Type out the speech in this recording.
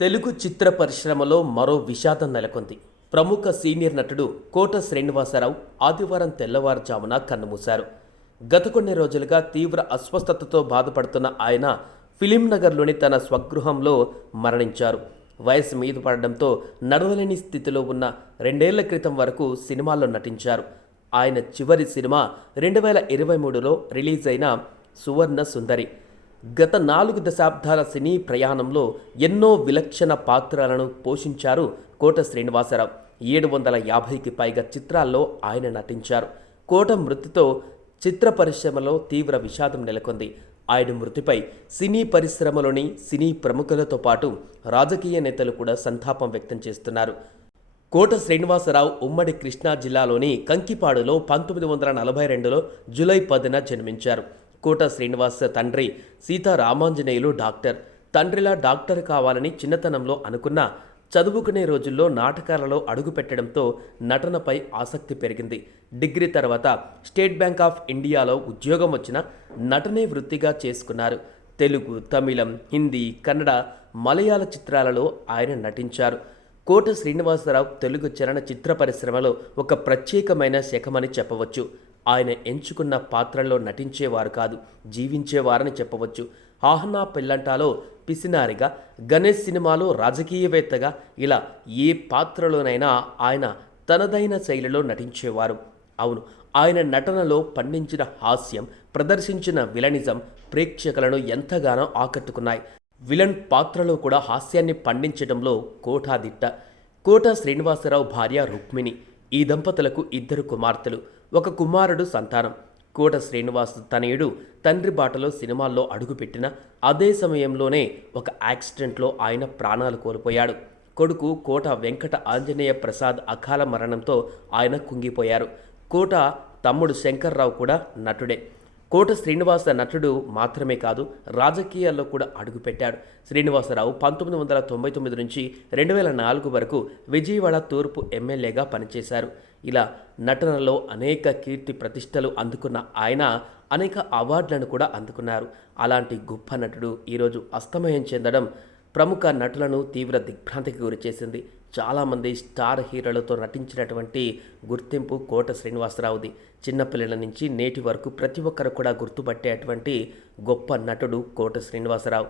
తెలుగు చిత్ర పరిశ్రమలో మరో విషాదం నెలకొంది. ప్రముఖ సీనియర్ నటుడు కోట శ్రీనివాసరావు ఆదివారం తెల్లవారుజామున కన్నుమూశారు. గత కొన్ని రోజులుగా తీవ్ర అస్వస్థతతో బాధపడుతున్న ఆయన ఫిలిం నగర్లోని తన స్వగృహంలో మరణించారు. వయసు మీద పడడంతో నడవలేని స్థితిలో ఉన్న 2 ఏళ్ల క్రితం వరకు సినిమాల్లో నటించారు. ఆయన చివరి సినిమా 2023లో రిలీజ్ అయిన సువర్ణ సుందరి. గత 4 దశాబ్దాల సినీ ప్రయాణంలో ఎన్నో విలక్షణ పాత్రలను పోషించారు కోట శ్రీనివాసరావు. 750కి పైగా చిత్రాల్లో ఆయన నటించారు. కోట మృతితో చిత్ర పరిశ్రమలో తీవ్ర విషాదం నెలకొంది. ఆయన మృతిపై సినీ పరిశ్రమలోని సినీ ప్రముఖులతో పాటు రాజకీయ నేతలు కూడా సంతాపం వ్యక్తం చేస్తున్నారు. కోట శ్రీనివాసరావు ఉమ్మడి కృష్ణా జిల్లాలోని కంకిపాడులో 1942లో జూలై 10న జన్మించారు. కోట శ్రీనివాస తండ్రి సీతారామాంజనేయులు డాక్టర్. తండ్రిలా డాక్టర్ కావాలని చిన్నతనంలో అనుకున్నా చదువుకునే రోజుల్లో నాటకాలలో అడుగుపెట్టడంతో నటనపై ఆసక్తి పెరిగింది. డిగ్రీ తర్వాత స్టేట్ బ్యాంక్ ఆఫ్ ఇండియాలో ఉద్యోగం వచ్చిన నటనే వృత్తిగా చేసుకున్నారు. తెలుగు, తమిళం, హిందీ, కన్నడ, మలయాళ చిత్రాలలో ఆయన నటించారు. కోట శ్రీనివాసరావు తెలుగు చలనచిత్ర పరిశ్రమలో ఒక ప్రత్యేకమైన శకమని చెప్పవచ్చు. ఆయన ఎంచుకున్న పాత్రల్లో నటించేవారు కాదు, జీవించేవారని చెప్పవచ్చు. ఆహనా పెళ్ళంటాలో పిసినారిగా, గణేష్ సినిమాలో రాజకీయవేత్తగా, ఇలా ఏ పాత్రలోనైనా ఆయన తనదైన శైలిలో నటించేవారు. అవును, ఆయన నటనలో పండించిన హాస్యం, ప్రదర్శించిన విలనిజం ప్రేక్షకులను ఎంతగానో ఆకట్టుకున్నాయి. విలన్ పాత్రలో కూడా హాస్యాన్ని పండించడంలో కోటా దిట్ట. కోట శ్రీనివాసరావు భార్య రుక్మిణి. ఈ దంపతులకు 2 కుమార్తెలు, 1 కుమారుడు సంతానం. కోట శ్రీనివాస్ తనయుడు తండ్రి బాటలో సినిమాల్లో అడుగుపెట్టిన అదే సమయంలోనే ఒక యాక్సిడెంట్లో ఆయన ప్రాణాలు కోల్పోయాడు. కొడుకు కోట వెంకట ఆంజనేయ ప్రసాద్ అకాల మరణంతో ఆయన కుంగిపోయారు. కోట తమ్ముడు శంకర్రావు కూడా నటుడే. కోట శ్రీనివాస నటుడు మాత్రమే కాదు, రాజకీయాల్లో కూడా అడుగుపెట్టాడు. శ్రీనివాసరావు 1999 నుంచి 2004 వరకు విజయవాడ తూర్పు ఎమ్మెల్యేగా పనిచేశారు. ఇలా నటనలో అనేక కీర్తి ప్రతిష్టలు అందుకున్న ఆయన అనేక అవార్డులను కూడా అందుకున్నారు. అలాంటి గొప్ప నటుడు ఈరోజు అస్తమయం చెందడం ప్రముఖ నటులను తీవ్ర దిగ్భ్రాంతికి గురిచేసింది. చాలామంది స్టార్ హీరోలతో నటించినటువంటి గుర్తింపు కోట శ్రీనివాసరావుది. చిన్నపిల్లల నుంచి నేటి వరకు ప్రతి ఒక్కరు కూడా గుర్తుపట్టేటువంటి గొప్ప నటుడు కోట శ్రీనివాసరావు.